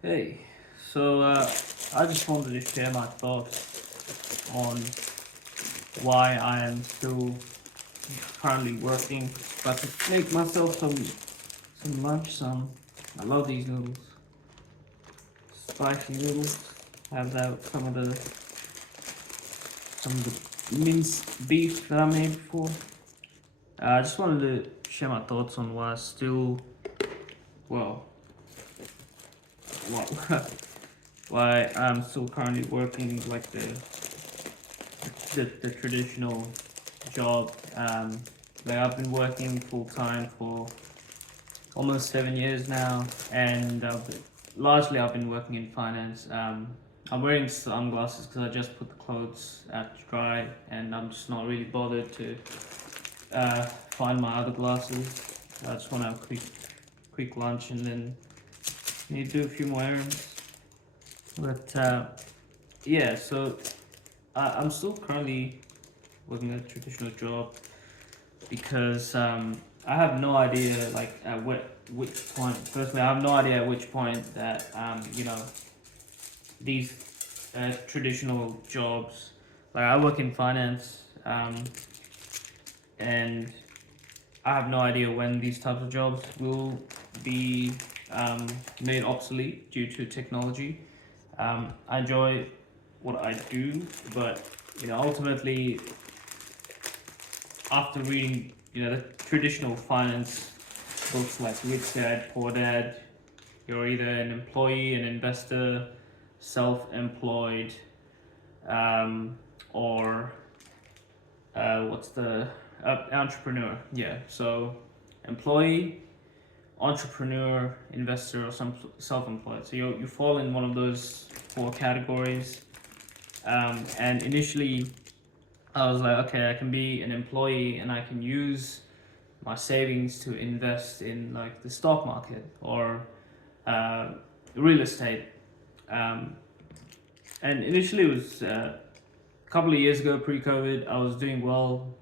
Hey, I just wanted to share my thoughts on why I am still currently working, but to make myself some lunch. I love these noodles, spicy noodles. Have that some of the minced beef that I made before. I just wanted to share my thoughts on why I still well, why, why I'm still currently working like the traditional job. Like I've been working full time for almost 7 years now, and largely I've been working in finance. I'm wearing sunglasses because I just put the clothes out to dry, and I'm just not really bothered to find my other glasses. I just want to have a quick lunch and then need to do a few more errands. But yeah, I'm still currently working a traditional job because I have no idea like at which point. Firstly, I have no idea at which point that these traditional jobs. Like I work in finance, and I have no idea when these types of jobs will be made obsolete due to technology. I enjoy what I do, but ultimately after reading the traditional finance books like Rich Dad Poor Dad, you're either an employee, an investor, self-employed, or what's the entrepreneur? Yeah, so employee, entrepreneur, investor, or some self-employed. So you fall in one of those four categories. And initially, I was like, okay, I can be an employee and I can use my savings to invest in like the stock market or uh, real estate. Um, and initially, it was a couple of years ago, pre-COVID, I was doing well.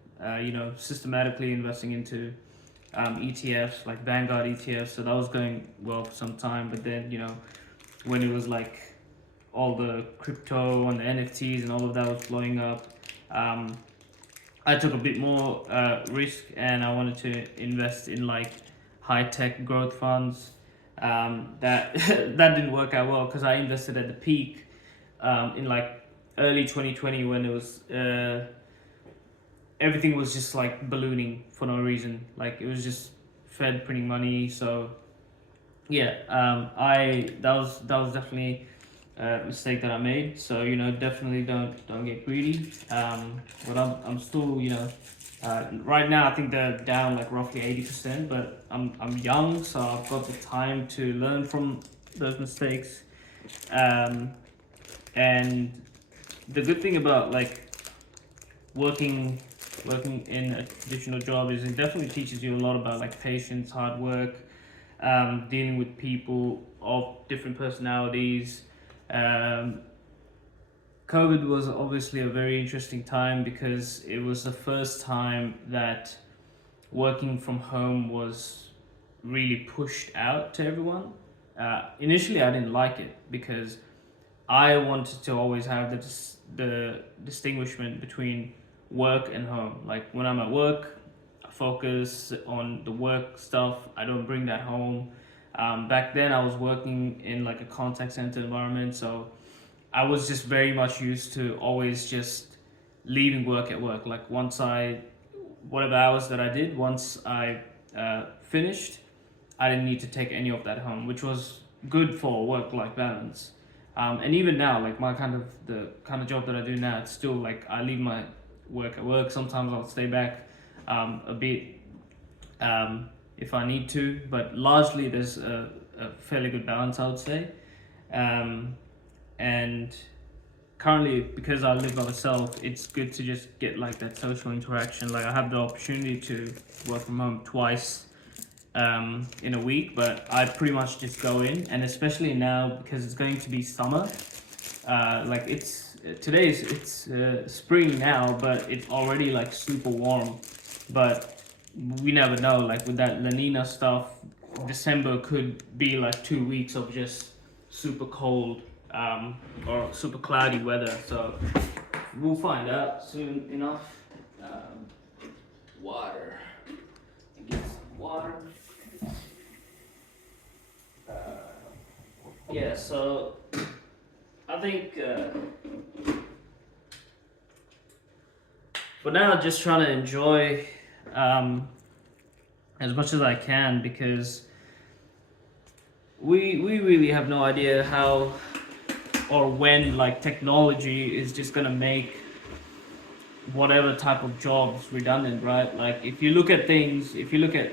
Systematically investing into ETFs like Vanguard ETFs. So that was going well for some time. But then, when it was like all the crypto and the NFTs and all of that was blowing up, um, I took a bit more risk and I wanted to invest in like high tech growth funds. That that didn't work out well because I invested at the peak in like early 2020 when it was everything was just like ballooning for no reason. Like it was just Fed printing money. So yeah, I that was definitely a mistake that I made. So definitely don't get greedy. But I'm still right now I think they're down like roughly 80%. But I'm young, so I've got the time to learn from those mistakes. Um, and the good thing about like working working in a traditional job is it definitely teaches you a lot about like patience, hard work, dealing with people of different personalities. Um, COVID was obviously a very interesting time because it was the first time that working from home was really pushed out to everyone. Initially, I didn't like it because I wanted to always have the distinguishment between work and home. Like when I'm at work, I focus on the work stuff. I don't bring that home. Back then, I was working in like a contact center environment, so I was just very much used to always just leaving work at work. Like whatever hours that I did, once I finished, I didn't need to take any of that home, which was good for work-life balance. And even now, like the kind of job that I do now, it's still like I leave my work at work. Sometimes I'll stay back a bit if I need to, but largely there's a fairly good balance, I would say. Um, and currently, because I live by myself, it's good to just get like that social interaction. Like I have the opportunity to work from home twice in a week, but I pretty much just go in, and especially now because it's going to be summer. Like it's spring now, but it's already like super warm. But we never know. Like with that La Nina stuff, December could be like 2 weeks of just super cold or super cloudy weather. So we'll find out soon enough. Um, water. Get some water. Yeah, so I think for now, just trying to enjoy as much as I can, because we really have no idea how or when like technology is just gonna make whatever type of jobs redundant, right? Like if you look at things, if you look at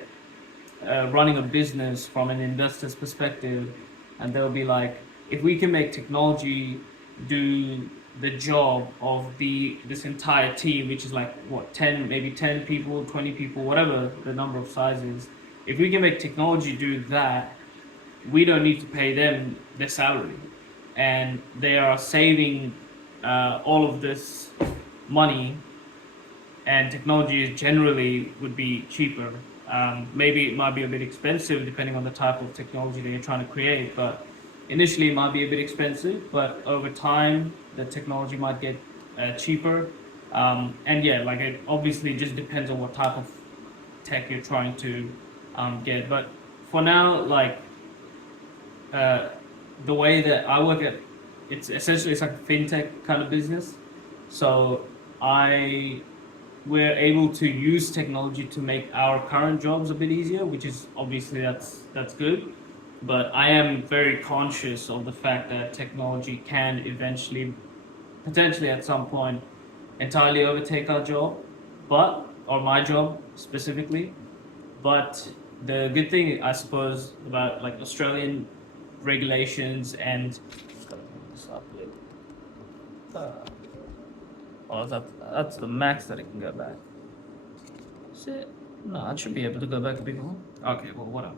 running a business from an investor's perspective, and they'll be like, if we can make technology do the job of this entire team, which is like what, 10, maybe 10 people, 20 people, whatever the number of sizes, if we can make technology do that, we don't need to pay them their salary, and they are saving all of this money, and technology is generally would be cheaper. Maybe it might be a bit expensive depending on the type of technology that you're trying to create, but initially it might be a bit expensive, but over time the technology might get cheaper. And yeah, like it obviously just depends on what type of tech you're trying to get. But for now, like the way that I work at, it's like a fintech kind of business. So I we're able to use technology to make our current jobs a bit easier, which is obviously that's good. But I am very conscious of the fact that technology can eventually, potentially at some point, entirely overtake our job, but or my job specifically. But the good thing, I suppose, about like Australian regulations and just gotta move this up a little. Oh, that's the max that it can go back. Is it? No, it should be able to go back a bit more. Okay, well, whatever.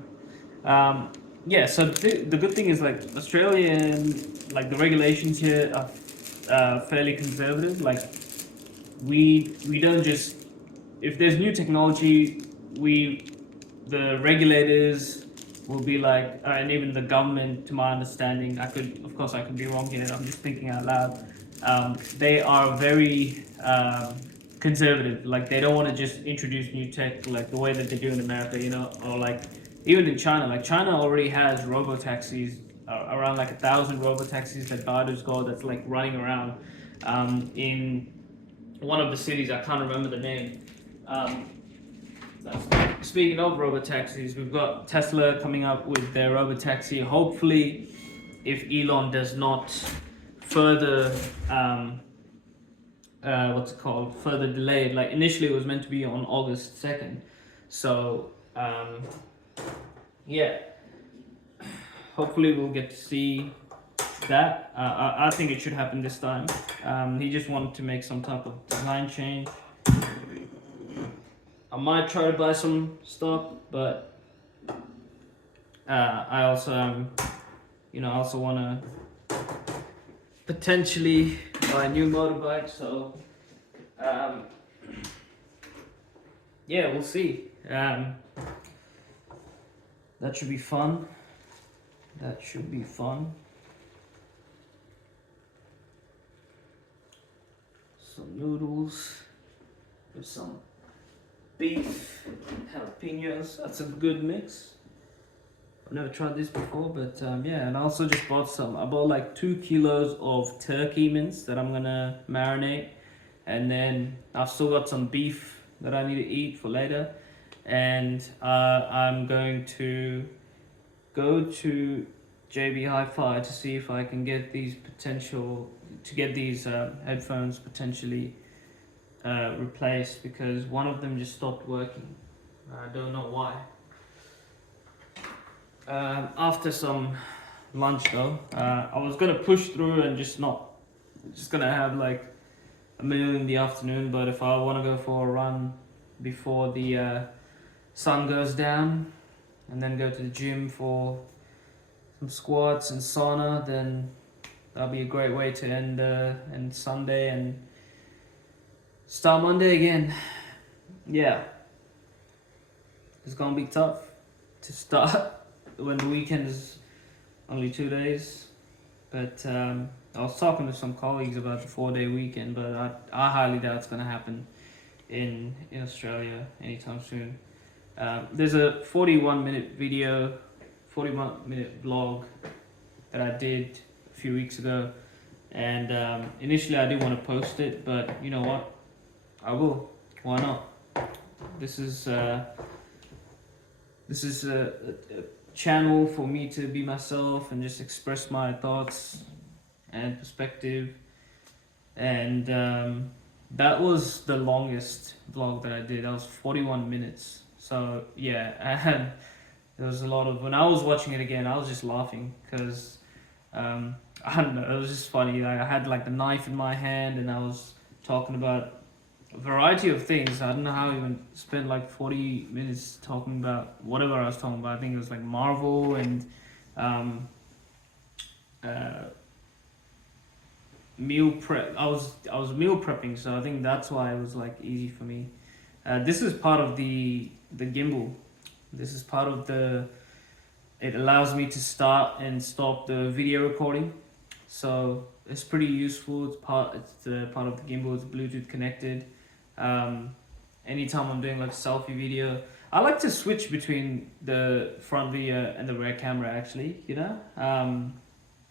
Um, yeah, so the good thing is like Australian, like the regulations here are fairly conservative. Like we don't just, if there's new technology, we the regulators will be like, and even the government, to my understanding, of course I could be wrong here. I'm just thinking out loud. They are very conservative. Like they don't want to just introduce new tech like the way that they do in America, you know, or like even in China. Like China already has robo taxis, around like 1,000 robo taxis that Baidu's got, that's like running around in one of the cities. I can't remember the name. Speaking of robo taxis, we've got Tesla coming up with their robo taxi. Hopefully, if Elon does not further what's it called, further delayed. Like initially it was meant to be on August 2nd. So yeah, hopefully we'll get to see that. I think it should happen this time. He just wanted to make some type of design change. I might try to buy some stock, but I also I also want to potentially buy a new motorbike. So yeah, we'll see. That should be fun. That should be fun. Some noodles with some beef and jalapenos. That's a good mix. I've never tried this before, but yeah, and I also just bought some. I bought like 2 kilos of turkey mince that I'm gonna marinate, and then I've still got some beef that I need to eat for later, and I'm going to go to JB Hi-Fi to see if I can get these headphones potentially replaced, because one of them just stopped working. I don't know why. After some lunch though, I was gonna push through and just gonna have like a meal in the afternoon, but if I want to go for a run before the sun goes down, and then go to the gym for some squats and sauna, then that'll be a great way to end Sunday and start Monday again. Yeah, it's gonna be tough to start when the weekend is only 2 days. But I was talking to some colleagues about the 4 day weekend, but I highly doubt it's gonna happen in Australia anytime soon. There's a 41-minute video, 41-minute vlog that I did a few weeks ago, and initially I didn't want to post it, but you know what? I will. Why not? This is a channel for me to be myself and just express my thoughts and perspective. And that was the longest vlog that I did. That was 41 minutes. So yeah, and there was a lot of, when I was watching it again, I was just laughing because I don't know, it was just funny. Like, I had like the knife in my hand and I was talking about a variety of things. I don't know how I even spent like 40 minutes talking about whatever I was talking about. I think it was like Marvel and meal prep. I was meal prepping, so I think that's why it was like easy for me. This is part of the gimbal. This is part of the. It allows me to start and stop the video recording, so it's pretty useful. It's the part of the gimbal. It's Bluetooth connected. Anytime I'm doing like a selfie video, I like to switch between the front video and the rear camera. Actually,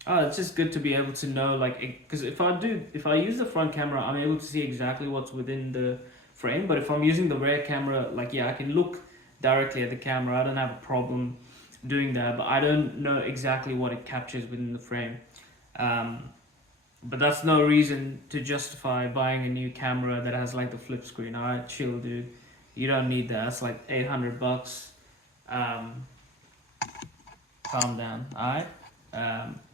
it's just good to be able to know, like, because if I use the front camera, I'm able to see exactly what's within the frame. But if I'm using the rear camera, like, yeah, I can look directly at the camera. I don't have a problem doing that, but I don't know exactly what it captures within the frame. But that's no reason to justify buying a new camera that has like the flip screen. Alright, chill, dude. You don't need that. That's like $800. Calm down, alright?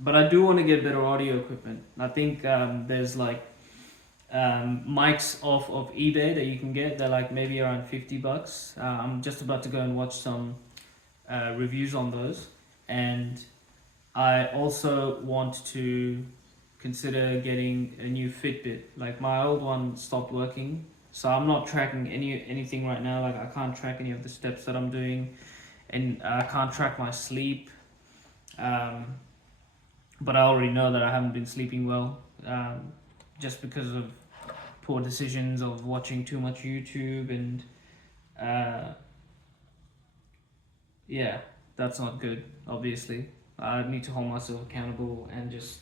But I do want to get better audio equipment. I think there's like mics off of eBay that you can get. They're like maybe around $50. I'm just about to go and watch some reviews on those. And I also want to consider getting a new Fitbit. Like, my old one stopped working, so I'm not tracking anything right now. Like, I can't track any of the steps that I'm doing, and I can't track my sleep. But I already know that I haven't been sleeping well, just because of poor decisions of watching too much YouTube, and yeah, that's not good. Obviously, I need to hold myself accountable and just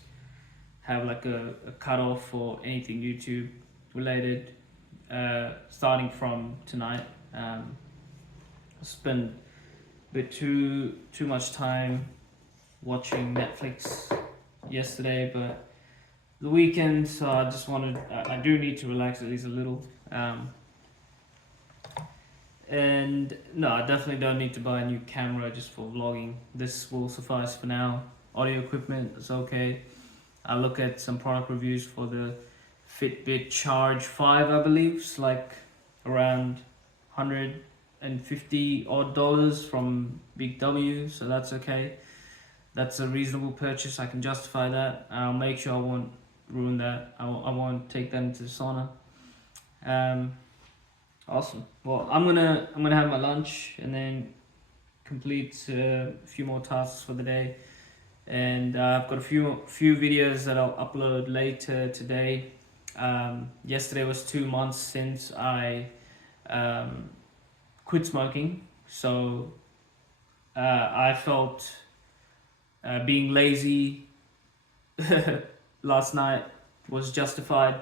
have like a cutoff for anything YouTube related, starting from tonight. I spent a bit too much time watching Netflix yesterday, but the weekend, so I do need to relax at least a little. And no, I definitely don't need to buy a new camera just for vlogging. This will suffice for now. Audio equipment is okay. I look at some product reviews for the Fitbit Charge 5, I believe. It's like around $150 odd from Big W, so that's okay. That's a reasonable purchase. I can justify that. I'll make sure I won't ruin that. I won't take that into the sauna. Awesome. Well, I'm gonna have my lunch and then complete a few more tasks for the day. And I've got a few videos that I'll upload later today. Yesterday was 2 months since I quit smoking, so I felt being lazy last night was justified.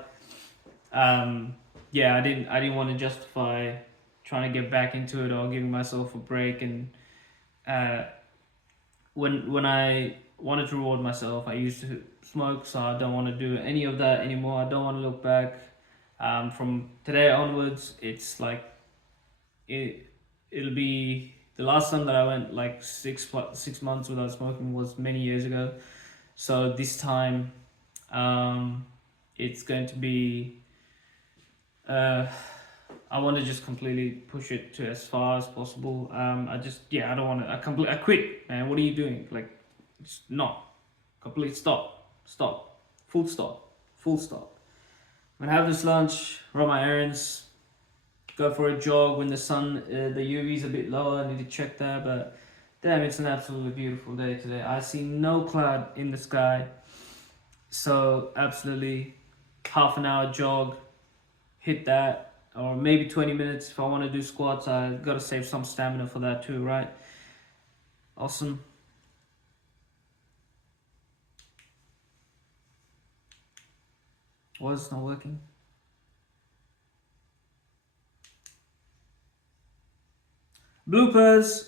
Yeah, I didn't want to justify trying to get back into it or giving myself a break. And when I wanted to reward myself, I used to smoke, so I don't want to do any of that anymore. I don't want to look back. From today onwards, it's like it'll be the last time that I went like 6 months without smoking was many years ago. So this time, it's going to be. I want to just completely push it to as far as possible. I don't want to. I quit, man. What are you doing? Like, it's not complete. Stop. Full stop. I'm gonna have this lunch, run my errands, go for a jog when the sun, the UV's a bit lower. I need to check that, but damn, it's an absolutely beautiful day today. I see no cloud in the sky. So absolutely, half an hour jog, hit that, or maybe 20 minutes if I want to do squats. I gotta save some stamina for that too, right? Awesome. Was it's not working? Bloopers.